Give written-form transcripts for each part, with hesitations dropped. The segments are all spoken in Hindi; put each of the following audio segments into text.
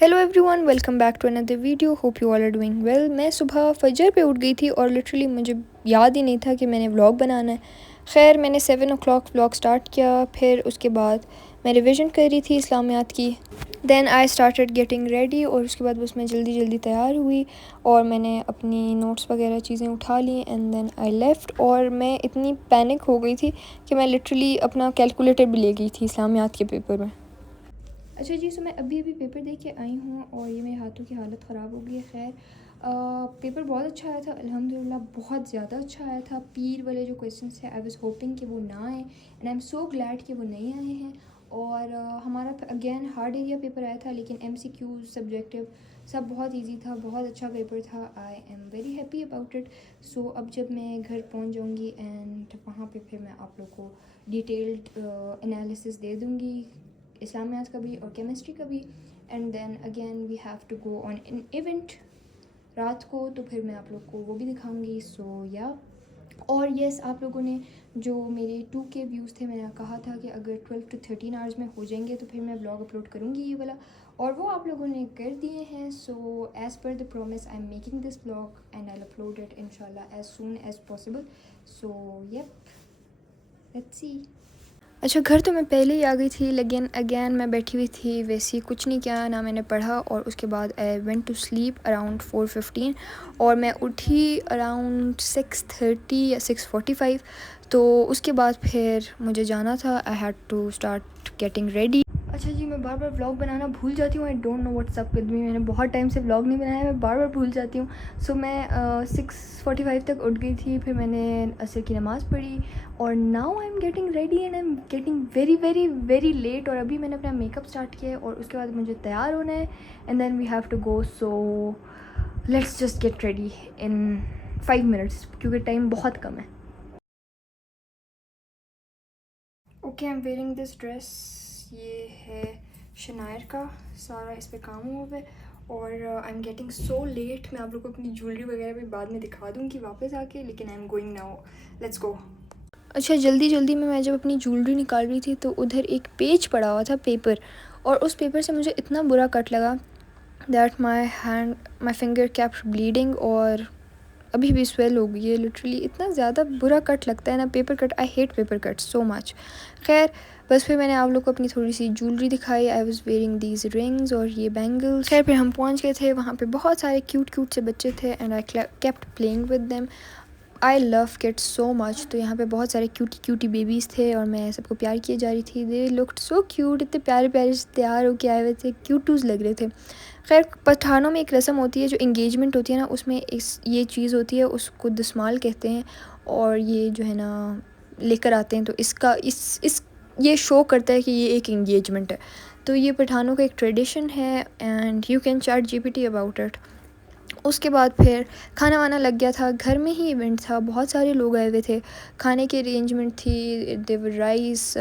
Hello everyone, welcome back to another video. Hope you all are doing well. मैं सुबह फजर पे उठ गई थी और लिटरली मुझे याद ही नहीं था कि मैंने व्लॉग बनाना है। खैर, मैंने 7 o'clock व्लॉग स्टार्ट किया। फिर उसके बाद मैं रिविज़न कर रही थी इस्लामियात की। Then I started getting ready और उसके बाद बस मैं जल्दी जल्दी तैयार हुई और मैंने अपनी नोट्स वगैरह चीज़ें उठा ली एंड देन आई लेफ़्ट। और मैं इतनी पैनिक हो गई थी कि मैं लिटरली अपना कैलकुलेटर भी ले गई थी इस्लामियात के पेपर में। अच्छा जी, सो मैं अभी पेपर दे के आई हूँ और ये मेरे हाथों की हालत ख़राब हो गई है। खैर, पेपर बहुत अच्छा आया था अल्हम्दुलिल्लाह, बहुत ज़्यादा अच्छा आया था। पीर वाले जो क्वेश्चंस थे आई वाज होपिंग कि वो ना आए and I am so glad कि वो नहीं आए हैं। और हमारा अगेन हार्ड एरिया पेपर आया था, लेकिन MCQ सब्जेक्टिव सब बहुत इजी था, बहुत अच्छा पेपर था। I am very happy about it. So अब जब मैं घर पहुंच जाऊंगी एंड वहाँ पे फिर मैं आप लोग को डिटेल्ड एनालिसिस दे दूँगी इस्लामियात का भी और केमिस्ट्री का भी। And then again we have to go on an event रात को, तो फिर मैं आप लोग को वो भी दिखाऊंगी। सो या और येस, आप लोगों ने जो मेरे 2K व्यूज़ थे, मैंने कहा था कि अगर 12 to 13 आवर्स में हो जाएंगे तो फिर मैं ब्लॉग अपलोड करूँगी ये वाला, और वो आप लोगों ने कर दिए हैं। So as per the promise I am making this blog and I upload it इंशाल्लाह as soon as possible. So yep, let's see. अच्छा, घर तो मैं पहले ही आ गई थी, लेकिन अगेन मैं बैठी हुई थी, वैसे ही कुछ नहीं किया ना, मैंने पढ़ा। और उसके बाद I went to sleep around 4:15 और मैं उठी अराउंड 6:30 या 6:45। तो उसके बाद फिर मुझे जाना था, I had to start getting ready. अच्छा जी, मैं बार बार व्लॉग बनाना भूल जाती हूँ। I don't know what's up with me. मैंने बहुत टाइम से व्लॉग नहीं बनाया, मैं बार बार भूल जाती हूँ। सो मैं 6:45 तक उठ गई थी, फिर मैंने असर की नमाज़ पढ़ी और now I am getting ready and I am getting very very very late. और अभी मैंने अपना मेकअप स्टार्ट किया है और उसके बाद मुझे तैयार होना है and then we have to go. So let's just get ready in 5 minutes क्योंकि टाइम बहुत कम है। Okay, I am wearing this dress. ये है शनायर का, सारा इस पे काम हुआ है। और आई एम गेटिंग सो लेट। मैं आप लोग को अपनी ज्वेलरी वगैरह भी बाद में दिखा दूँगी वापस आके, लेकिन I am going now, let's go. अच्छा, जल्दी जल्दी में मैं जब अपनी ज्वेलरी निकाल रही थी तो उधर एक पेज पड़ा हुआ था, पेपर, और उस पेपर से मुझे इतना बुरा कट लगा that my finger kept bleeding और अभी भी स्वेल हो गई है। लिटरली इतना ज़्यादा बुरा कट लगता है ना paper cut. I hate paper cut so much. खैर, बस फिर मैंने आप लोग को अपनी थोड़ी सी ज्वेलरी दिखाई। I was wearing these rings और ये बैंगल्स। खैर, फिर हम पहुंच गए थे, वहाँ पे बहुत सारे क्यूट क्यूट से बच्चे थे and I kept playing with them. I love kids so much. तो यहाँ पे बहुत सारे क्यूटी क्यूटी बेबीज़ थे और मैं सबको प्यार किए जा रही थी। दे लुक्ड सो क्यूट, इतने प्यारे प्यारे से तैयार होके आए हुए थे, क्यूटूज़ लग रहे थे। खैर, पठानों में एक रस्म होती है, जो इंगेजमेंट होती है ना, उसमें ये चीज़ होती है, उसको दस्माल कहते हैं। और ये जो है ना लेकर आते हैं, तो इसका इस ये शो करता है कि ये एक इंगेजमेंट है। तो ये पठानों का एक ट्रेडिशन है and you can chat GPT about it. उसके बाद फिर खाना वाना लग गया था, घर में ही इवेंट था, बहुत सारे लोग आए हुए थे, खाने की अरेंजमेंट थी, देवर राइस,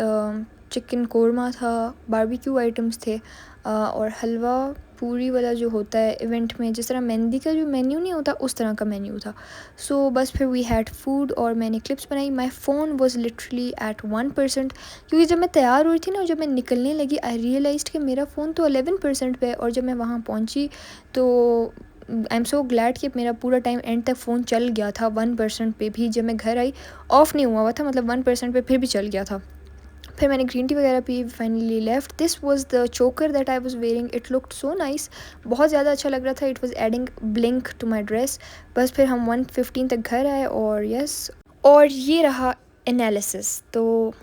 चिकन कोरमा था, बारबेक्यू आइटम्स थे, और हलवा पूरी वाला जो होता है इवेंट में, जिस तरह मेहंदी का जो मेन्यू नहीं होता उस तरह का मेन्यू था। सो बस फिर वी हैड फूड और मैंने क्लिप्स बनाई। My phone was literally eight 1%, क्योंकि जब मैं तैयार हुई थी ना, जब मैं निकलने लगी आई रियलाइज़ कि मेरा फ़ोन तो 11% पे है। और जब मैं वहाँ पहुँची तो आई एम सो ग्लैड कि मेरा पूरा टाइम एंड तक फ़ोन चल गया था। 1% पे भी जब मैं घर आई ऑफ़ नहीं हुआ था, मतलब 1% पे फिर भी चल गया था। फिर मैंने ग्रीन टी वगैरह पी, finally left. This was the choker that I was wearing, it looked so nice, बहुत ज़्यादा अच्छा लग रहा था। It was adding bling to my dress. बस फिर हम 1:15 तक घर आए और यस, और ये रहा एनालिसिस। तो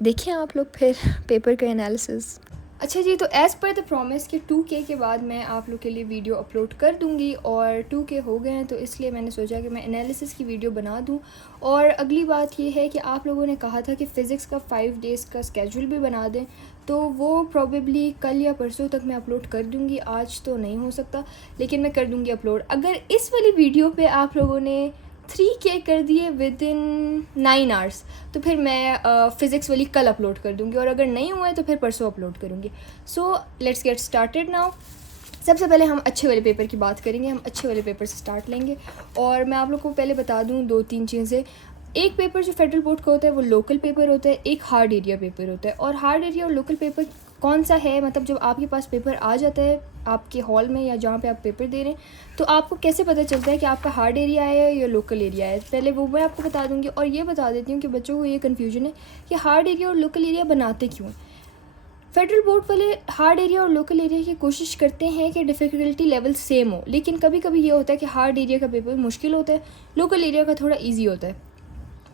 देखिए आप लोग फिर पेपर का एनालिसिस। अच्छा जी, तो एज़ पर द प्रॉमिस कि 2K के बाद मैं आप लोग के लिए वीडियो अपलोड कर दूंगी, और 2K हो गए हैं तो इसलिए मैंने सोचा कि मैं एनालिसिस की वीडियो बना दूं। और अगली बात ये है कि आप लोगों ने कहा था कि फ़िज़िक्स का 5 डेज़ का स्केड्यूल भी बना दें, तो वो प्रॉबेबली कल या परसों तक मैं अपलोड कर दूंगी। आज तो नहीं हो सकता, लेकिन मैं कर दूंगी अपलोड। अगर इस वाली वीडियो पे आप लोगों ने 3K कर दिए विद इन 9 आवर्स, तो फिर मैं फ़िज़िक्स वाली कल अपलोड कर दूँगी, और अगर नहीं हुआ है तो फिर परसों अपलोड करूँगी। So let's get started now. सबसे पहले हम अच्छे वाले पेपर की बात करेंगे, हम अच्छे वाले पेपर से स्टार्ट लेंगे। और मैं आप लोग को पहले बता दूँ 2-3 चीज़ें। एक पेपर जो फेडरल बोर्ड का होता है वो लोकल पेपर होता है, एक हार्ड एरिया पेपर होता है। और हार्ड एरिया और लोकल पेपर कौन सा है, मतलब जब आपके पास पेपर आ जाता है आपके हॉल में या जहाँ पे आप पेपर दे रहे हैं, तो आपको कैसे पता चलता है कि आपका हार्ड एरिया है या लोकल एरिया है? पहले वो मैं आपको बता दूँगी, और ये बता देती हूँ कि बच्चों को ये कन्फ्यूजन है कि हार्ड एरिया और लोकल एरिया बनाते क्यों हैं। फेडरल बोर्ड वाले हार्ड एरिया और लोकल एरिया की कोशिश करते हैं कि डिफ़िकल्टी लेवल सेम हो, लेकिन कभी कभी ये होता है कि हार्ड एरिया का पेपर मुश्किल होता है, लोकल एरिया का थोड़ा ईजी होता है।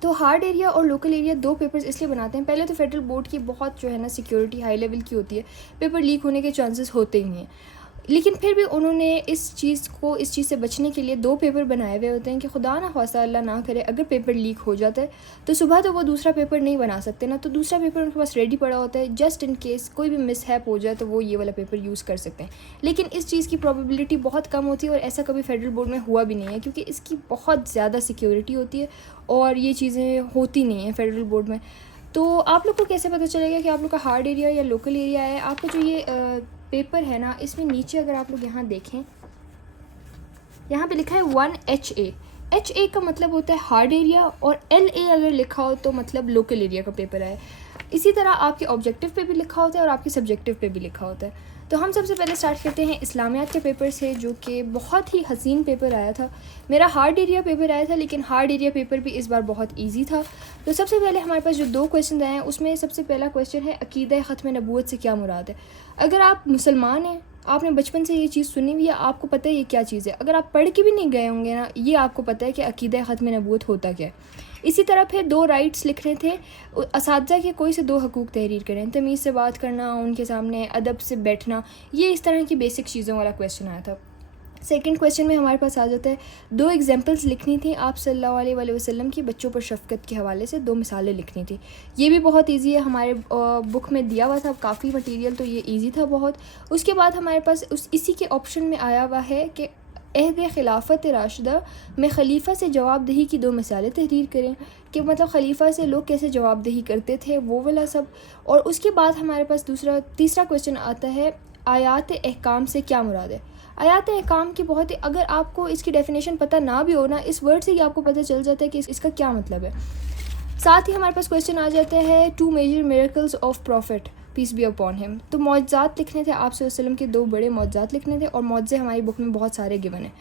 तो हार्ड एरिया और लोकल एरिया दो पेपर्स इसलिए बनाते हैं, पहले तो फेडरल बोर्ड की बहुत जो है ना सिक्योरिटी हाई लेवल की होती है, पेपर लीक होने के चांसेस होते ही नहीं हैं, लेकिन फिर भी उन्होंने इस चीज़ से बचने के लिए दो पेपर बनाए हुए होते हैं कि खुदा ना खास्ता अल्लाह ना करे अगर पेपर लीक हो जाता है तो सुबह तो वो दूसरा पेपर नहीं बना सकते ना, तो दूसरा पेपर उनके पास रेडी पड़ा होता है, जस्ट इन केस कोई भी मिसहैप हो जाए तो वो ये वाला पेपर यूज़ कर सकते हैं। लेकिन इस चीज़ की प्रोबेबिलिटी बहुत कम होती है और ऐसा कभी फेडरल बोर्ड में हुआ भी नहीं है, क्योंकि इसकी बहुत ज़्यादा सिक्योरिटी होती है और ये चीज़ें होती नहीं हैं फेडरल बोर्ड में। तो आप लोग को कैसे पता चलेगा कि आप लोग का हार्ड एरिया या लोकल एरिया है? आपका जो ये पेपर है ना, इसमें नीचे अगर आप लोग यहाँ देखें, यहाँ पे लिखा है 1HA। HA का मतलब होता है हार्ड एरिया, और LA अगर लिखा हो तो मतलब लोकल एरिया का पेपर है। इसी तरह आपके ऑब्जेक्टिव पे भी लिखा होता है और आपके सब्जेक्टिव पे भी लिखा होता है। तो हम सबसे पहले स्टार्ट करते हैं इस्लामियात के पेपर से, जो कि बहुत ही हसीन पेपर आया था। मेरा हार्ड एरिया पेपर आया था, लेकिन हार्ड एरिया पेपर भी इस बार बहुत इजी था। तो सबसे पहले हमारे पास जो दो क्वेश्चन आए हैं उसमें सबसे पहला क्वेश्चन है अकीदा ख़त्म नबूवत से क्या मुराद है। अगर आप मुसलमान हैं, आपने बचपन से ये चीज़ सुनी हुई है, आपको पता है ये क्या चीज़ है, अगर आप पढ़ के भी नहीं गए होंगे ना, ये आपको पता है कि अकीदा ख़त्म नबूवत होता क्या है। इसी तरह फिर दो राइट्स लिखने थे, असातिज़ा के कोई से दो हकूक़ तहरीर करें, तमीज़ से बात करना, उनके सामने अदब से बैठना, ये इस तरह की बेसिक चीज़ों वाला क्वेश्चन आया था। सेकंड क्वेश्चन में हमारे पास आ जाता है दो एग्जांपल्स लिखनी थी आप सल्लल्लाहु अलैहि वसल्लम की बच्चों पर शफ़क़त के हवाले से, दो मिसालें लिखनी थी। ये भी बहुत इजी है, हमारे बुक में दिया हुआ था काफ़ी मटेरियल, तो ये इजी था बहुत। उसके बाद हमारे पास इसी के ऑप्शन में आया हुआ है कि अहद खिलाफत राशिदा में खलीफा से जवाबदही की दो मिसालें तहरीर करें, कि मतलब खलीफा से लोग कैसे जवाबदही करते थे वो वाला सब। और उसके बाद हमारे पास तीसरा क्वेश्चन आता है आयात अहकाम से क्या मुराद है। आयात अहकाम की बहुत ही, अगर आपको इसकी डेफिनेशन पता ना भी हो ना, इस वर्ड से ही आपको पता चल जाता है कि इसका क्या मतलब है। साथ ही हमारे पास क्वेश्चन आ जाता है 2 major miracles of prophet peace be upon him. तो मौजज़ात लिखने थे, आप सल्लल्लाहु अलैहि वसल्लम के दो बड़े मौजज़ात लिखने थे, और मौजज़े हमारी बुक में बहुत सारे गिवन है।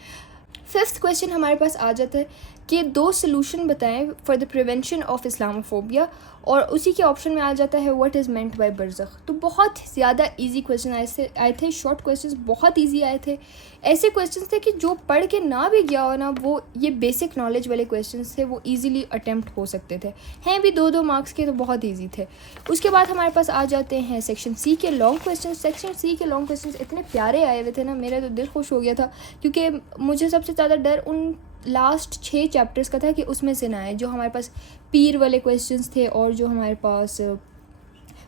फिफ्थ क्वेश्चन हमारे पास आ जाता है कि दो सोल्यूशन बताएं for the prevention of Islamophobia, और उसी के ऑप्शन में आ जाता है व्हाट इज़ मेंट बाय बरज़ख। तो बहुत ज़्यादा इजी क्वेश्चन आए थे, शॉर्ट क्वेश्चंस बहुत इजी आए थे। ऐसे क्वेश्चंस थे कि जो पढ़ के ना भी गया हो ना, वो ये बेसिक नॉलेज वाले क्वेश्चंस थे, वो इजीली अटेम्प्ट हो सकते थे, हैं भी 2-2 मार्क्स के, तो बहुत ईजी थे। उसके बाद हमारे पास आ जाते हैं सेक्शन सी के लॉन्ग क्वेश्चन। सेक्शन सी के लॉन्ग क्वेश्चन इतने प्यारे आए हुए थे ना, मेरा तो दिल खुश हो गया था, क्योंकि मुझे सबसे ज़्यादा डर उन लास्ट 6 चैप्टर्स का था कि उसमें से ना आए। जो हमारे पास पीर वाले क्वेश्चंस थे, और जो हमारे पास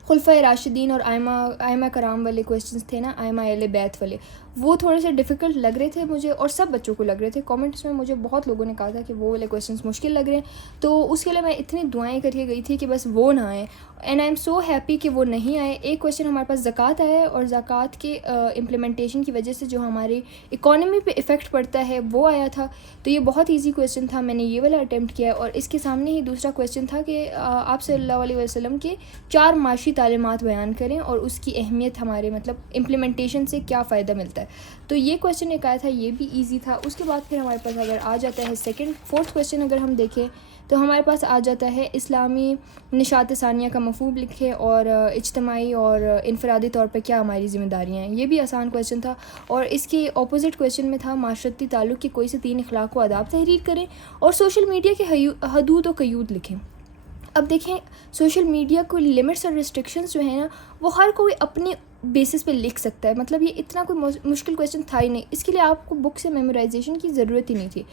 खुलफाए राशिदीन और आयमा कराम वाले क्वेश्चंस थे ना, आयमा अहले बैत वाले, वो थोड़े से डिफ़िकल्ट लग रहे थे मुझे, और सब बच्चों को लग रहे थे। कमेंट्स में मुझे बहुत लोगों ने कहा था कि वो वाले क्वेश्चंस मुश्किल लग रहे हैं, तो उसके लिए मैं इतनी दुआएं करके गई थी कि बस वो ना आए, and I am so happy कि वो नहीं आए। एक क्वेश्चन हमारे पास ज़कात आया है, और ज़कात के इम्प्लीमेंटेशन की वजह से जो हमारी इकॉनमी पे इफ़ेक्ट पड़ता है वो आया था, तो ये बहुत ईजी क्वेश्चन था, मैंने ये वाला अटैम्प्ट किया। और इसके सामने ही दूसरा क्वेश्चन था कि आप सल्लल्लाहु अलैहि वसल्लम के 4 माशी तालीमात बयान करें और उसकी अहमियत, हमारे मतलब इम्प्लीमेंटेशन से क्या फ़ायदा मिलता है। तो ये क्वेश्चन एक आया था, ये भी इजी था। उसके बाद फिर हमारे पास अगर आ जाता है फोर्थ क्वेश्चन अगर हम देखें, तो हमारे पास आ जाता है इस्लामी निशात सानिया का मफहूम लिखे, और इज्तमाई और इनफरादी तौर पर क्या हमारी ज़िम्मेदारियाँ हैं। ये भी आसान क्वेश्चन था। और इसके ऑपोजिट क्वेश्चन में था माशरती ताल्लुक़ के कोई से 3 अखलाक व आदाब तहरीर करें, और सोशल मीडिया के हदूद व क़यूद लिखें। अब देखें, सोशल मीडिया को लिमिट्स और रिस्ट्रिक्शंस जो है ना, वो हर कोई अपने बेसिस पे लिख सकता है, मतलब ये इतना कोई मुश्किल क्वेश्चन था ही नहीं। इसके लिए आपको बुक से मेमोराइजेशन की ज़रूरत ही नहीं थी।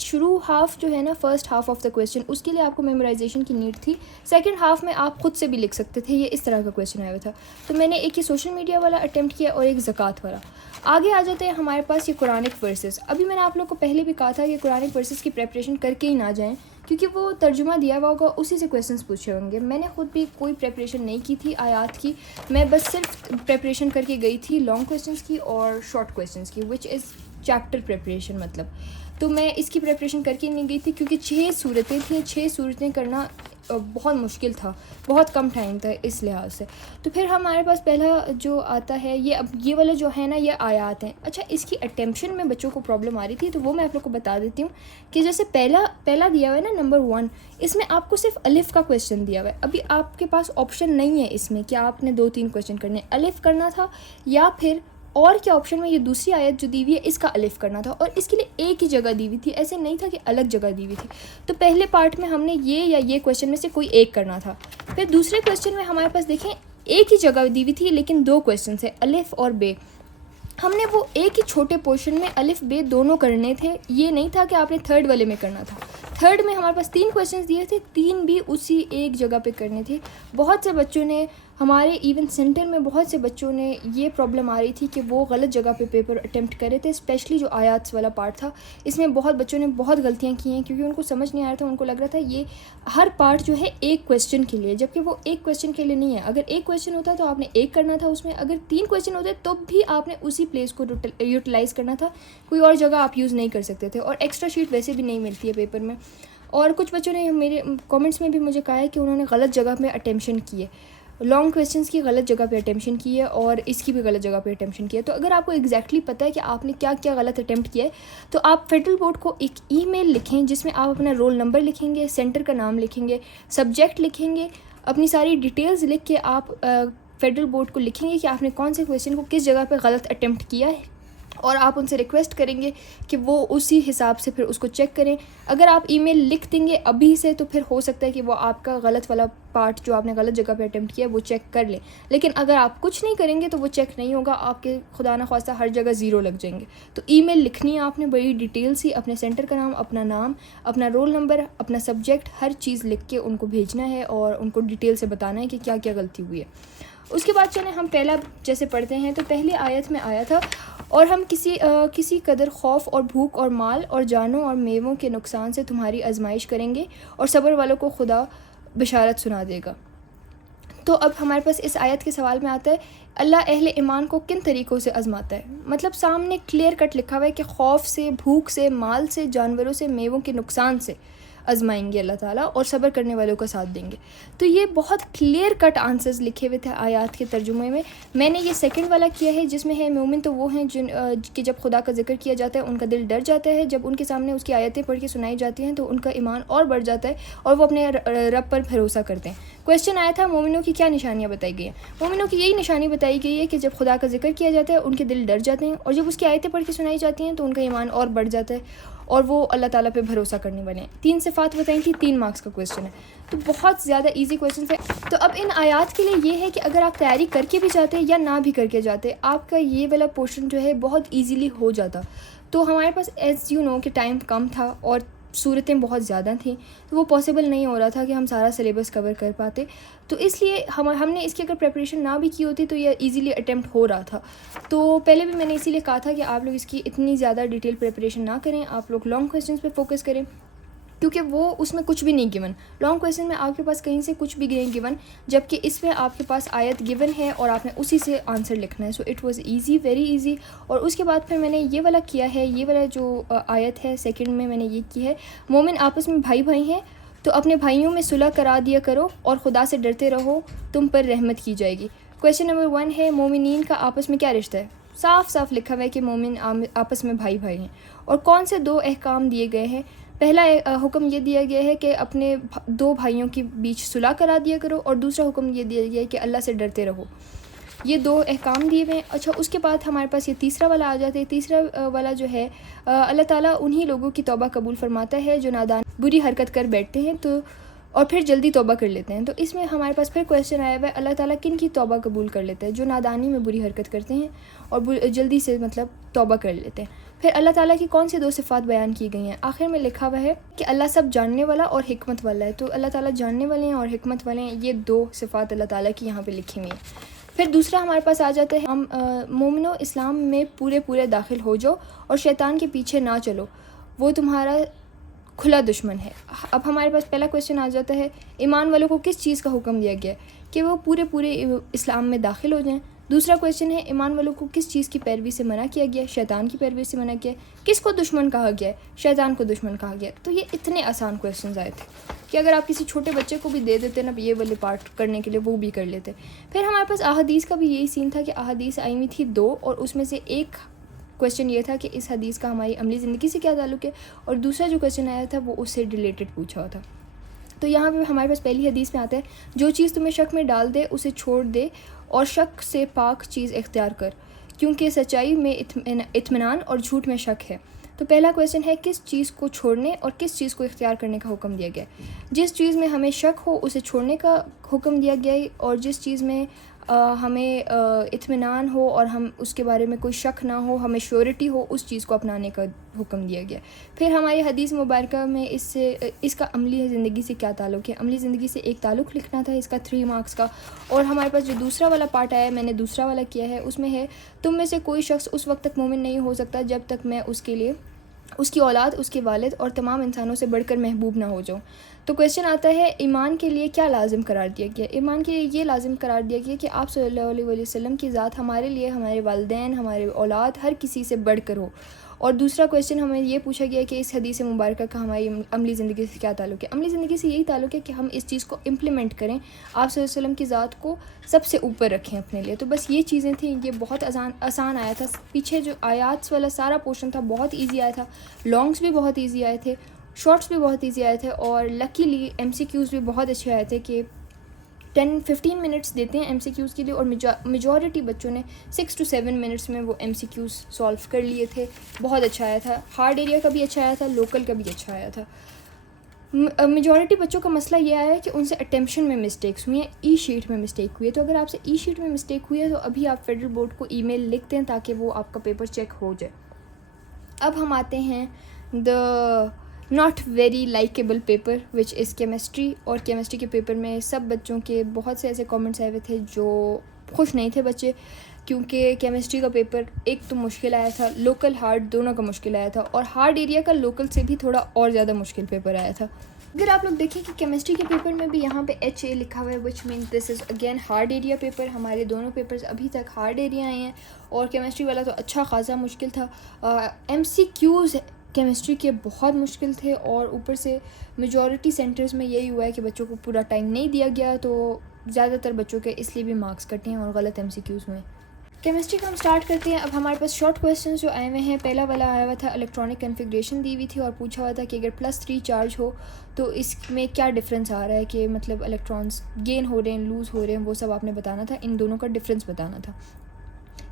शुरू हाफ जो है ना, first half of the question, उसके लिए आपको मेमोराइजेशन की नीड थी। सेकंड हाफ में आप खुद से भी लिख सकते थे, ये इस तरह का क्वेश्चन आया हुआ था। तो मैंने एक ये सोशल मीडिया वाला अटैम्प्ट किया और एक ज़कात वाला। आगे आ जाते हैं हमारे पास ये कुरानिक वर्सेस। अभी मैंने आप लोग को पहले भी कहा था कि कुरानिक वर्सेस की प्रेपरेशन करके ही ना जाएँ, क्योंकि वो तर्जुमा दिया हुआ होगा, उसी से क्वेश्चंस पूछे होंगे। मैंने ख़ुद भी कोई प्रेपरेशन नहीं की थी आयात की, मैं बस सिर्फ प्रेपरेशन करके गई थी लॉन्ग क्वेश्चंस की और शॉर्ट क्वेश्चंस की, विच इज़ चैप्टर प्रेपरेशन मतलब। तो मैं इसकी प्रेपरेशन करके नहीं गई थी, क्योंकि 6 सूरतें थी, 6 सूरतें करना बहुत मुश्किल था, बहुत कम टाइम था इस लिहाज से। तो फिर हमारे पास पहला जो आता है ये वाला जो है ना, ये आयात हैं। अच्छा, इसकी अटेंशन में बच्चों को प्रॉब्लम आ रही थी, तो वो मैं आप लोग को बता देती हूँ कि जैसे पहला दिया हुआ है ना, नंबर 1, इसमें आपको सिर्फ अलिफ़ का क्वेश्चन दिया हुआ है। अभी आपके पास ऑप्शन नहीं है इसमें कि आपने 2-3 क्वेश्चन करने, अलिफ़ करना था या फिर और क्या ऑप्शन में ये दूसरी आयत जो दी हुई है इसका अलिफ़ करना था, और इसके लिए एक ही जगह दी हुई थी, ऐसे नहीं था कि अलग जगह दी हुई थी। तो पहले पार्ट में हमने ये क्वेश्चन में से कोई एक करना था। फिर दूसरे क्वेश्चन में हमारे पास देखें एक ही जगह दी हुई थी लेकिन 2 क्वेश्चन है, अलिफ़ और बे। हमने वो एक ही छोटे पोर्शन में अलिफ़ बे दोनों करने थे, ये नहीं था कि आपने थर्ड वाले में करना था। थर्ड में हमारे पास 3 क्वेश्चंस दिए थे, 3 भी उसी एक जगह पे करने थे। बहुत से बच्चों ने हमारे इवेंट सेंटर में बहुत से बच्चों ने ये प्रॉब्लम आ रही थी कि वो गलत जगह पे पेपर अटेम्प्ट करे थे, स्पेशली जो आयात वाला पार्ट था। इसमें बहुत बच्चों ने बहुत गलतियाँ की हैं क्योंकि उनको समझ नहीं आ रहा था, उनको लग रहा था ये हर पार्ट जो है एक क्वेश्चन के लिए, जबकि वो एक क्वेश्चन के लिए नहीं है। अगर एक क्वेश्चन होता तो आपने एक करना था उसमें, अगर 3 क्वेश्चन होते तो भी आपने उसी प्लेस को यूटिलाइज़ करना था, कोई और जगह आप यूज़ नहीं कर सकते थे। और एक्स्ट्रा शीट वैसे भी नहीं मिलती है पेपर में। और कुछ बच्चों ने मेरे कमेंट्स में भी मुझे कहा है कि उन्होंने गलत जगह पे अटेम्प्शन किए, लॉन्ग क्वेश्चंस की गलत जगह पे अटेम्प्शन की है और इसकी भी गलत जगह पे अटेम्प्शन किया है। तो अगर आपको एग्जैक्टली पता है कि आपने क्या क्या गलत अटेम्प्ट किया है, तो आप फेडरल बोर्ड को एक ईमेल लिखें जिसमें आप अपना रोल नंबर लिखेंगे, सेंटर का नाम लिखेंगे, सब्जेक्ट लिखेंगे, अपनी सारी डिटेल्स लिख के आप फेडरल बोर्ड को लिखेंगे कि आपने कौन से क्वेश्चन को किस जगह पर गलत अटेम्प्ट किया है, और आप उनसे रिक्वेस्ट करेंगे कि वो उसी हिसाब से फिर उसको चेक करें। अगर आप ईमेल लिख देंगे अभी से तो फिर हो सकता है कि वो आपका गलत वाला पार्ट जो आपने गलत जगह पे अटेम्प्ट किया वो चेक कर लें। लेकिन अगर आप कुछ नहीं करेंगे तो वो चेक नहीं होगा, आपके खुदा न ख्वास्ता हर जगह 0 लग जाएंगे। तो ईमेल लिखनी है आपने बड़ी डिटेल सी, अपने सेंटर का नाम, अपना रोल नंबर, अपना सब्जेक्ट, हर चीज़ लिख के उनको भेजना है और उनको डिटेल से बताना है कि क्या क्या गलती हुई है। उसके बाद चलें हम पहला जैसे पढ़ते हैं। तो पहली आयत में आया था, और हम किसी कदर खौफ और भूख और माल और जानों और मेवों के नुकसान से तुम्हारी आजमाइश करेंगे और सब्र वालों को खुदा बिशारत सुना देगा। तो अब हमारे पास इस आयत के सवाल में आता है, अल्लाह अहले ईमान को किन तरीक़ों से आजमाता है। मतलब सामने क्लियर कट लिखा हुआ है कि खौफ से, भूख से, माल से, जानवरों से, मेवों के नुकसान से आजमाएंगे अल्लाह ताला और सब्र करने वालों का साथ देंगे। तो ये बहुत क्लियर कट आंसर्स लिखे हुए थे आयत के तर्जुमे में। मैंने ये सेकंड वाला किया है जिसमें है मोमिन तो वो हैं जिन कि जब खुदा का जिक्र किया जाता है उनका दिल डर जाता है, जब उनके सामने उसकी आयतें पढ़ के सुनाई जाती हैं तो उनका ईमान और बढ़ जाता है और वो अपने रब पर भरोसा करते हैं। क्वेश्चन आया था मोमिनों की क्या निशानियाँ बताई गई हैं। मोमिनों की यही निशानी बताई गई है कि जब खुदा का जिक्र किया जाता है उनके दिल डर जाते हैं, और जब उसकी आयतें पढ़ के सुनाई जाती हैं तो उनका ईमान और बढ़ जाता है और वो अल्लाह ताला पे भरोसा करने वाले हैं। 3 सिफ़ात बताई थी, 3 मार्क्स का क्वेश्चन है, तो बहुत ज़्यादा इजी क्वेश्चन है। तो अब इन आयात के लिए ये है कि अगर आप तैयारी करके भी जाते या ना भी करके जाते, आपका ये वाला पोर्शन जो है बहुत ईजीली हो जाता। तो हमारे पास एज़ यू नो कि टाइम कम था और सूरतें बहुत ज़्यादा थी, तो वो पॉसिबल नहीं हो रहा था कि हम सारा सिलेबस कवर कर पाते। तो इसलिए हमने इसकी अगर प्रिपरेशन ना भी की होती तो ये इजीली अटेम्प्ट हो रहा था। तो पहले भी मैंने इसीलिए कहा था कि आप लोग इसकी इतनी ज़्यादा डिटेल प्रिपरेशन ना करें, आप लोग लॉन्ग क्वेश्चंस पे फोकस करें, क्योंकि वो उसमें कुछ भी नहीं गिवन। लॉन्ग क्वेश्चन में आपके पास कहीं से कुछ भी नहीं गिवन, जबकि इसमें आपके पास आयत गिवन है और आपने उसी से आंसर लिखना है। So it was easy, very easy. और उसके बाद फिर मैंने ये वाला किया है, ये वाला जो आयत है सेकंड में मैंने ये की है, मोमिन आपस में भाई भाई हैं तो अपने भाइयों में सुलह करा दिया करो और खुदा से डरते रहो, तुम पर रहमत की जाएगी। क्वेश्चन नंबर 1 है, मोमिनीन का आपस में क्या रिश्ता है। साफ साफ लिखा हुआ है कि मोमिन आपस में भाई भाई हैं। और कौन से 2 अहकाम दिए गए हैं। पहला हुक्म ये दिया गया है कि अपने 2 भाइयों के बीच सुलह करा दिया करो, और दूसरा हुक्म ये दिया गया है कि अल्लाह से डरते रहो। ये 2 अहकाम दिए हुए हैं। अच्छा, उसके बाद हमारे पास ये तीसरा वाला आ जाता है। तीसरा वाला जो है, अल्लाह ताला उन्हीं लोगों की तौबा कबूल फरमाता है जो नादान बुरी हरकत कर बैठते हैं तो और फिर जल्दी तौबा कर लेते हैं। तो इसमें हमारे पास फिर क्वेश्चन आया हुआ है, अल्लाह ताला किन की तौबा कबूल कर लेता है, जो नादानी में बुरी हरकत करते हैं और जल्दी से मतलब तौबा कर लेते हैं। फिर अल्लाह ताला की कौन सी 2 सिफ़ात बयान की गई हैं। आखिर में लिखा हुआ है कि अल्लाह सब जानने वाला और हिकमत वाला है। तो अल्लाह ताला जानने वाले हैं और हिकमत वाले हैं, ये 2 सिफ़ात अल्लाह ताला की यहाँ पे लिखी हुई हैं। फिर दूसरा हमारे पास आ जाता है, हम मोमिनो इस्लाम में पूरे दाखिल हो जाओ और शैतान के पीछे ना चलो, वो तुम्हारा खुला दुश्मन है। अब हमारे पास पहला क्वेश्चन आ जाता है, ईमान वालों को किस चीज़ का हुक्म दिया गया है कि वो पूरे इस्लाम में दाखिल हो जाएं। दूसरा क्वेश्चन है ईमान वालों को किस चीज़ की पैरवी से मना किया गया? शैतान की पैरवी से मना किया। किसको दुश्मन कहा गया है? शैतान को दुश्मन कहा गया। तो ये इतने आसान क्वेश्चन आए थे कि अगर आप किसी छोटे बच्चे को भी दे देते ना ये वाले पार्ट करने के लिए, वो भी कर लेते। फिर हमारे पास अहादीस का भी यही सीन था कि अहादीस आई हुई थी 2, और उसमें से एक क्वेश्चन ये था कि इस हदीस का हमारी अमली ज़िंदगी से क्या ताल्लुक़ है, और दूसरा जो क्वेश्चन आया था वो उससे रिलेटेड पूछा हुआ था। तो यहाँ पे हमारे पास पहली हदीस में आता है, जो चीज़ तुम्हें शक में डाल दे उसे छोड़ दे और शक से पाक चीज़ इख्तियार कर, क्योंकि सच्चाई में इत्मीनान और झूठ में शक है। तो पहला क्वेश्चन है किस चीज़ को छोड़ने और किस चीज़ को इख्तियार करने का हुक्म दिया गया है? जिस चीज़ में हमें शक हो उसे छोड़ने का हुक्म दिया गया है, और जिस चीज़ में हमें इत्मीनान हो और हम उसके बारे में कोई शक ना हो, हमें श्योरिटी हो, उस चीज़ को अपनाने का हुक्म दिया गया। फिर हमारी हदीस मुबारक में इसका अमली ज़िंदगी से क्या ताल्लुक़ है? अमली ज़िंदगी से एक ताल्लुक़ लिखना था इसका 3 मार्क्स का। और हमारे पास जो दूसरा वाला पार्ट आया है, मैंने दूसरा वाला किया है, उसमें है तुम में से कोई शख्स उस वक्त तक मोमिन नहीं हो सकता जब तक मैं उसके लिए, उसकी औलाद, उसके वालिद और तमाम इंसानों से बढ़कर महबूब ना हो जाऊँ। तो क्वेश्चन आता है ईमान के लिए क्या लाजिम करार दिया गया? ईमान के लिए ये लाजिम करार दिया गया कि आप सल्लल्लाहु अलैहि वसल्लम की ज़ात हमारे लिए, हमारे वालिदैन, हमारे औलाद, हर किसी से बढ़कर हो। और दूसरा क्वेश्चन हमें ये पूछा गया कि इस हदीस मुबारक का हमारी अमली ज़िंदगी से क्या ताल्लुक़ है? अमली ज़िंदगी से यही ताल्लुक़ है कि हम इस चीज़ को इम्प्लीमेंट करें, आप सल्लल्लाहु अलैहि वसल्लम की ज़ात को सबसे ऊपर रखें अपने लिए। तो बस ये चीज़ें थी, ये बहुत आसान आया था। पीछे जो आयात वाला सारा पोर्शन था बहुत ईजी आया था, लॉन्ग्स भी बहुत ईजी आए थे, शॉर्ट्स भी बहुत ईजी आए थे, और लकीली MCQs भी बहुत अच्छे आए थे कि 10-15 मिनट्स देते हैं MCQs के लिए, और मेजॉरिटी बच्चों ने 6 to 7 मिनट्स में वो MCQs सॉल्व कर लिए थे। बहुत अच्छा आया था, हार्ड एरिया का भी अच्छा आया था, लोकल का भी अच्छा आया था। मेजॉरिटी बच्चों का मसला ये आया है कि उनसे अटेम्पशन में मिस्टेक्स हुई हैं, ई शीट में मिस्टेक हुई है। तो अगर आपसे ई शीट में मिस्टेक हुई है तो अभी आप फेडरल बोर्ड को ईमेल लिख दें ताकि वो आपका पेपर चेक हो जाए। अब हम आते हैं the not very likeable paper which is chemistry. और केमिस्ट्री के पेपर में सब बच्चों के बहुत से ऐसे कमेंट्स आए हुए थे जो खुश नहीं थे बच्चे, क्योंकि केमिस्ट्री का पेपर एक तो मुश्किल आया था, लोकल हार्ड दोनों का मुश्किल आया था, और हार्ड एरिया का लोकल से भी थोड़ा और ज़्यादा मुश्किल पेपर आया था। अगर आप लोग देखें कि केमिस्ट्री के पेपर में भी यहाँ पे HA लिखा हुआ है, which means this is again hard area paper. हमारे दोनों पेपर्स अभी तक हार्ड एरिया आए हैं, और केमिस्ट्री वाला तो अच्छा खासा मुश्किल था। MCQs केमिस्ट्री के बहुत मुश्किल थे, और ऊपर से मेजॉरिटी सेंटर्स में यही हुआ है कि बच्चों को पूरा टाइम नहीं दिया गया, तो ज़्यादातर बच्चों के इसलिए भी मार्क्स कटे हैं और गलत MCQs में। केमिस्ट्री का हम स्टार्ट करते हैं। अब हमारे पास शॉर्ट क्वेश्चंस जो आए हुए हैं, पहला वाला आया हुआ था इलेक्ट्रॉनिक कन्फिग्रेशन दी हुई थी, और पूछा हुआ था कि अगर +3 चार्ज हो तो इसमें क्या डिफरेंस आ रहा है, कि मतलब इलेक्ट्रॉन्स गेन हो रहे हैं, लूज़ हो रहे हैं, वो सब आपने बताना था, इन दोनों का डिफरेंस बताना था।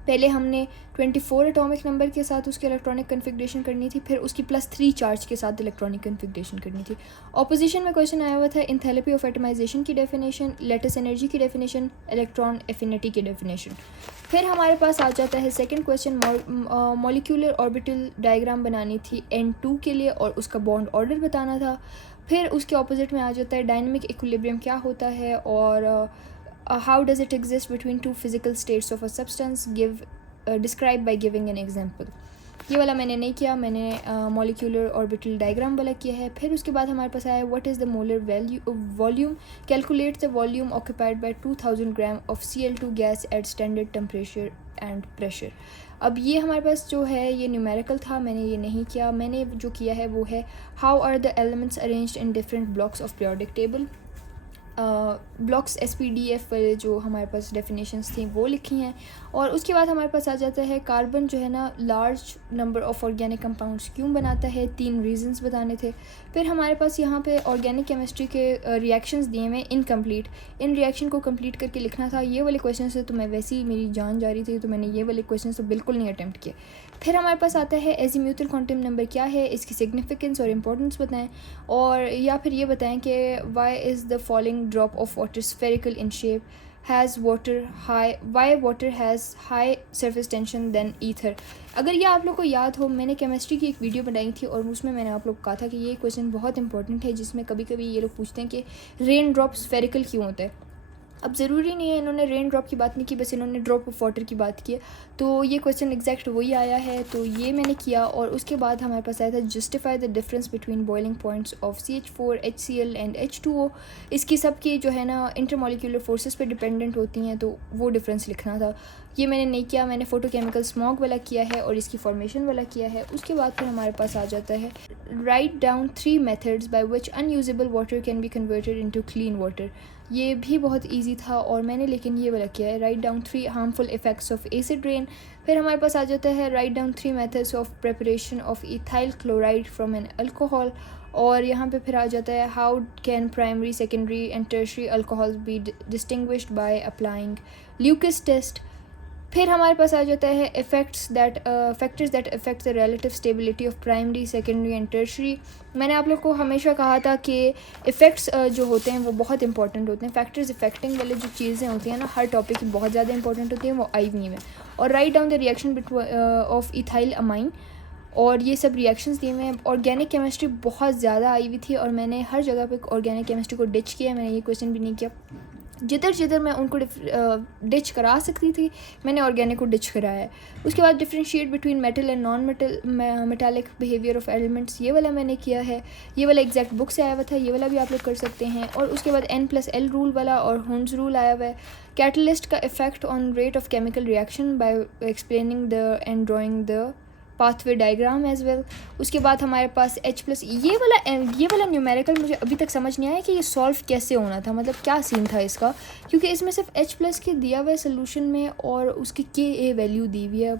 पहले हमने 24 एटॉमिक नंबर के साथ उसकी इलेक्ट्रॉनिक कन्फिग्रेशन करनी थी, फिर उसकी +3 चार्ज के साथ इलेक्ट्रॉनिक कन्फिग्रेशन करनी थी। ऑपोजिशन में क्वेश्चन आया हुआ था एंथैल्पी ऑफ एटमाइजेशन की डेफिनेशन, लेटिस एनर्जी की डेफिनेशन, इलेक्ट्रॉन एफिनिटी की डेफिनेशन। फिर हमारे पास आ जाता है second question, molecular orbital diagram बनानी थी N2 के लिए, और उसका बॉन्ड ऑर्डर बताना था। फिर उसके ऑपोजिट में आ जाता है डायनेमिक इक्विलिब्रियम क्या होता है, और how does it exist between two physical states of a substance, describe by giving an example। ये वाला मैंने नहीं किया, मैंने मॉलिक्यूलर ऑर्बिटल डायग्राम वाला किया है। फिर उसके बाद हमारे पास आया what is the molar volume, calculate the volume occupied by 2000 gram of Cl2 gas at standard temperature and pressure. अब ये हमारे पास जो है ये न्यूमेरिकल था, मैंने ये नहीं किया। मैंने जो किया है वो है how are the elements arranged in different blocks of periodic table. Blocks SPDF वाले जो हमारे पास डेफिनेशंस थी वो लिखी हैं। और उसके बाद हमारे पास आ जाता है कार्बन जो है ना large number of organic compounds क्यों बनाता है, 3 रीजंस बताने थे। फिर हमारे पास यहाँ पे ऑर्गेनिक केमिस्ट्री के रिएक्शंस दिए हुए इनकम्प्लीट, इन रिएक्शन को कंप्लीट करके लिखना था। ये वाले क्वेश्चन से तो मैं वैसे ही मेरी जान जा रही थी, तो मैंने ये वाले क्वेश्चन तो बिल्कुल नहीं अटैम्प्ट किए। फिर हमारे पास आता है एजीम्यूथल क्वांटम नंबर क्या है, इसकी सिग्निफिकेंस और इम्पोर्टेंस बताएं, और या फिर ये बताएं कि why is the following drop of water spherical in shape, has water high, why water has high surface tension than ether. अगर ये आप लोग को याद हो, मैंने केमिस्ट्री की एक वीडियो बनाई थी और उसमें मैंने आप लोग को कहा था कि ये क्वेश्चन बहुत इंपॉर्टेंट है, जिसमें कभी कभी ये लोग पूछते हैं कि रेन ड्रॉप स्फेरिकल क्यों होता है। अब ज़रूरी नहीं है इन्होंने रेन ड्रॉप की बात नहीं की, बस इन्होंने ड्रॉप ऑफ वाटर की बात की है, तो ये क्वेश्चन एग्जैक्ट वही आया है, तो ये मैंने किया। और उसके बाद हमारे पास आया था justify the difference between boiling points of CH4, HCl and H2O। इसकी सबकी जो है ना इंटरमोलिकुलर फोर्सेस पे डिपेंडेंट होती हैं, तो वो डिफरेंस लिखना था। ये मैंने नहीं किया, मैंने फोटोकेमिकल स्मॉग वाला किया है और इसकी फॉर्मेशन वाला किया है। उसके बाद फिर हमारे पास आ जाता है write down 3 methods by which unusable water can be converted into clean water. ये भी बहुत इजी था और मैंने लेकिन ये वाला किया है, write down 3 harmful effects of acid rain. फिर हमारे पास आ जाता है write down 3 methods of preparation of ethyl chloride from an alcohol. और यहाँ पे फिर आ जाता है how can primary, secondary and tertiary alcohols be distinguished by applying Lucas test. फिर हमारे पास आ जाता है factors that affect the relative stability of primary, secondary and tertiary. मैंने आप लोग को हमेशा कहा था कि इफ़ेक्ट्स जो होते हैं वो बहुत इंपॉर्टेंट होते हैं। फैक्टर्स इफेक्टिंग वाले जो चीज़ें होती हैं ना, हर टॉपिक की बहुत ज़्यादा इंपॉर्टेंट होती हैं, वो आई हुई हैं। और write down the reaction of ethyl amine, और ये सब रिएक्शंस दिए हुए हैं। ऑर्गेनिक केमिस्ट्री बहुत ज़्यादा आई हुई थी और मैंने हर जगह पे ऑर्गेनिक केमिस्ट्री को डिच किया। मैंने ये क्वेश्चन भी नहीं किया, जिधर मैं उनको डिच करा सकती थी मैंने ऑर्गेनिक को डिच कराया है। उसके बाद differentiate between metal and non metallic behaviour of elements, ये वाला मैंने किया है। ये वाला एग्जैक्ट बुक से आया हुआ था, ये वाला भी आप लोग कर सकते हैं। और उसके बाद N+L रूल वाला और हुंस रूल आया हुआ है। कैटलिस्ट का effect on rate of chemical reaction by explaining the and drawing the pathway diagram as well. उसके बाद हमारे पास H+, ये वाला न्यूमेरिकल मुझे अभी तक समझ नहीं आया कि ये सॉल्व कैसे होना था, मतलब क्या सीन था इसका, क्योंकि इसमें सिर्फ H+ के दिया हुआ है सोल्यूशन में और उसकी Ka वैल्यू दी हुई है।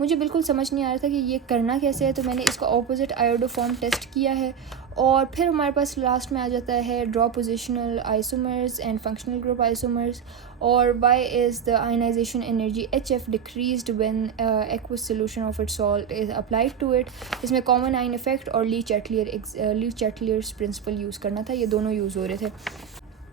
मुझे बिल्कुल समझ नहीं आ रहा था कि ये करना कैसे है, तो मैंने इसका ऑपोजिट आयोडोफॉर्म टेस्ट किया है। और फिर हमारे पास लास्ट में आ जाता है draw positional isomers and functional group isomers, और why is the ionisation energy HF decreased when aqueous solution of it salt is applied to it. इसमें कॉमन आइन इफेक्ट और ली चैटलियर्स प्रिंसिपल यूज़ करना था, ये दोनों यूज़ हो रहे थे।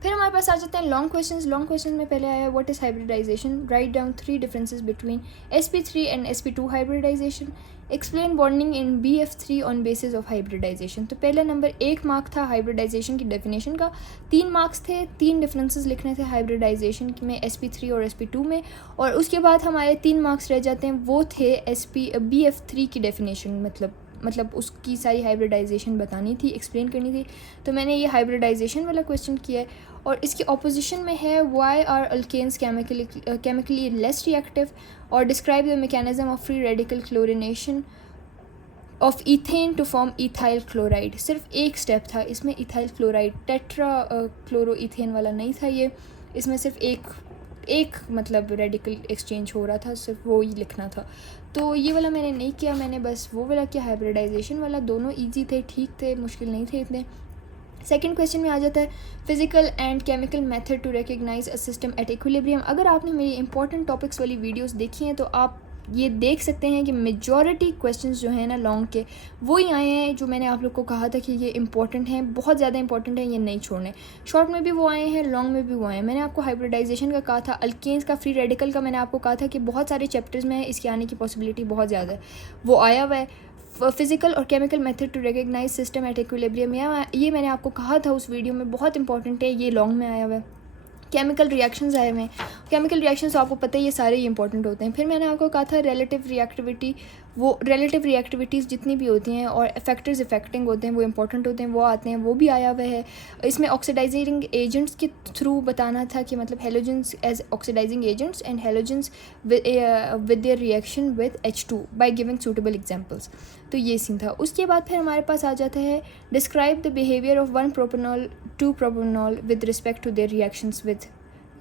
फिर हमारे पास आ जाते हैं लॉन्ग क्वेश्चन में पहले आया what is hybridization, write down 3 differences between sp3 and sp2 hybridization, explain bonding in BF3 on basis of hybridization. तो पहला नंबर 1 मार्क था हाइब्रिडाइजेशन की डेफिनेशन का, 3 मार्क्स थे, 3 डिफरेंसेस लिखने थे हाइब्रिडाइजेशन में sp3 और sp2 में। और उसके बाद हमारे 3 मार्क्स रह जाते हैं, वो थे BF3 की डेफिनेशन, मतलब उसकी सारी हाइब्रिडाइजेशन बतानी थी, एक्सप्लेन करनी थी। तो मैंने ये हाइब्रिडाइजेशन वाला क्वेश्चन किया है। और इसकी ऑपोजिशन में है why are alkanes chemically less reactive, और describe the mechanism of free radical chlorination of ethane to form ethyl chloride. सिर्फ एक स्टेप था इसमें, इथाइल क्लोराइड, टेट्रा क्लोरोइथेन वाला नहीं था ये। इसमें सिर्फ एक मतलब रेडिकल एक्सचेंज हो रहा था, सिर्फ वो ही लिखना था। तो ये वाला मैंने नहीं किया, मैंने बस वो वाला किया हाइब्रिडाइजेशन वाला। दोनों इजी थे, ठीक थे, मुश्किल नहीं थे इतने। सेकंड क्वेश्चन में आ जाता है physical and chemical method to recognize a system at equilibrium. अगर आपने मेरी इंपॉर्टेंट टॉपिक्स वाली वीडियोस देखी हैं तो आप ये देख सकते हैं कि मेजॉरिटी क्वेश्चंस जो हैं ना लॉन्ग के, वो ही आए हैं जो मैंने आप लोग को कहा था कि ये इंपॉर्टेंट हैं, बहुत ज़्यादा इंपॉर्टेंट है, ये नहीं छोड़ने। शॉर्ट में भी वो आए हैं, लॉन्ग में भी वो आए हैं। मैंने आपको हाइब्रिडाइजेशन का कहा था, अल्केन्स का, फ्री रेडिकल का मैंने आपको कहा था कि बहुत सारे चैप्टर्स में इसके आने की पॉसिबिलिटी बहुत ज़्यादा है, वो आया हुआ है। फिजिकल और chemical method to recognize system at equilibrium, ये मैंने आपको कहा था उस वीडियो में, बहुत इंपॉर्टेंट है, ये लॉन्ग में आया हुआ है। केमिकल रिएक्शंस आए हुए हैं, केमिकल रिएक्शंस आपको पता है ये सारे ही इंपॉर्टेंट होते हैं। फिर मैंने आपको कहा था रिलेटिव रिएक्टिविटी, वो रिलेटिव रिएक्टिविटीज़ जितनी भी होती हैं और फैक्टर्स इफेक्टिंग होते हैं वो इंपॉर्टेंट होते हैं, वो आते हैं, वो भी आया हुआ है। इसमें ऑक्सीडाइजिंग एजेंट्स के थ्रू बताना था कि मतलब halogens as oxidizing agents and halogens with their reaction with H2 by giving suitable examples. तो ये सीन था। उसके बाद फिर हमारे पास आ जाता है describe the behaviour of 1 propanol 2 propanol with respect to their reactions with.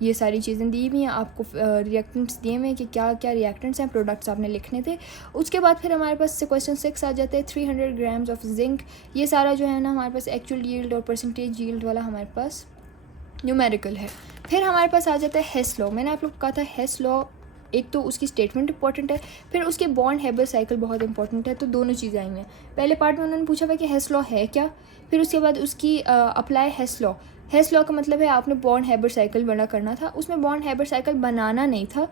ये सारी चीज़ें दी हुई हैं आपको, रिएक्टेंट्स दिए हुए हैं कि क्या क्या रिएक्टेंट्स हैं, प्रोडक्ट्स आपने लिखने थे। उसके बाद फिर हमारे पास क्वेश्चन 6 आ जाता है 300 ग्राम्स ऑफ जिंक। ये सारा जो है ना हमारे पास एक्चुअल यील्ड और परसेंटेज यील्ड वाला हमारे पास न्यूमेरिकल है। फिर हमारे पास आ जाता है हेस लॉ। मैंने आप लोग को कहा था हेस लॉ, एक तो उसकी स्टेटमेंट इंपॉर्टेंट है, फिर उसके बॉन्ड हेबर साइकिल बहुत इंपॉर्टेंट है। तो दोनों चीज़ें आई हैं। पहले पार्ट में उन्होंने पूछा हुआ कि हेस लॉ है क्या, फिर उसके बाद उसकी अप्लाई हेस लॉ। हेस लॉ का मतलब है आपने बॉन्ड हेबर साइकिल बना करना था, उसमें बॉन्ड हेबर साइकिल बनाना नहीं था,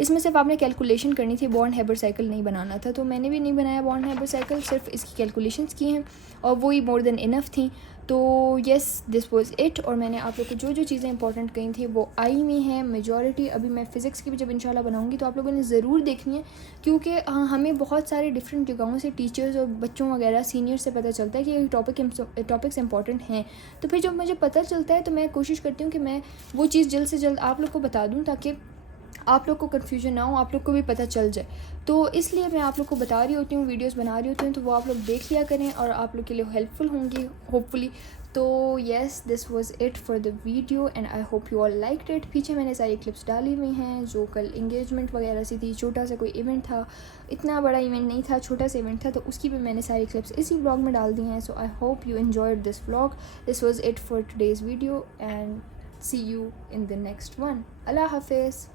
इसमें सिर्फ आपने कैलकुलेशन करनी थी, बॉन्ड हेबर साइकिल नहीं बनाना था। तो मैंने भी नहीं बनाया बॉन्ड हेबर साइकिल, सिर्फ इसकी कैलकुलेशंस की हैं और वही मोर देन इनफ थी। तो येस दिस वाज इट। और मैंने आप लोग को जो जो चीज़ें इंपॉर्टेंट कही थी वो आई में हैं मेजॉरिटी। अभी मैं फ़िज़िक्स की भी जब इंशाल्लाह बनाऊंगी तो आप लोगों ने ज़रूर देखनी है, क्योंकि हमें बहुत सारे डिफरेंट जगहों से टीचर्स और बच्चों वगैरह सीनियर से पता चलता है कि ये टॉपिक्स इंपॉर्टेंट हैं। तो फिर जब मुझे पता चलता है तो मैं कोशिश करती हूँ कि मैं वो चीज़ जल्द से जल्द आप लोग को बता दूँ, ताकि आप लोग को कन्फ्यूजन ना हो, आप लोग को भी पता चल जाए। तो इसलिए मैं आप लोग को बता रही होती हूँ, वीडियोस बना रही होती हूँ, तो वो आप लोग देख लिया करें और आप लोग के लिए हेल्पफुल होंगी होपफुली। तो yes this was it for the video and I hope you all liked it. पीछे मैंने सारी क्लिप्स डाली हुई हैं जो कल इंगेजमेंट वगैरह सी थी, छोटा सा कोई इवेंट था, इतना बड़ा इवेंट नहीं था, छोटा सा इवेंट था, तो उसकी भी मैंने सारी क्लिप्स इसी ब्लॉग में डाल दी हैं। So I hope you enjoyed this vlog. This was it for today's video and see you in the next one. अल्लाह हाफिज़।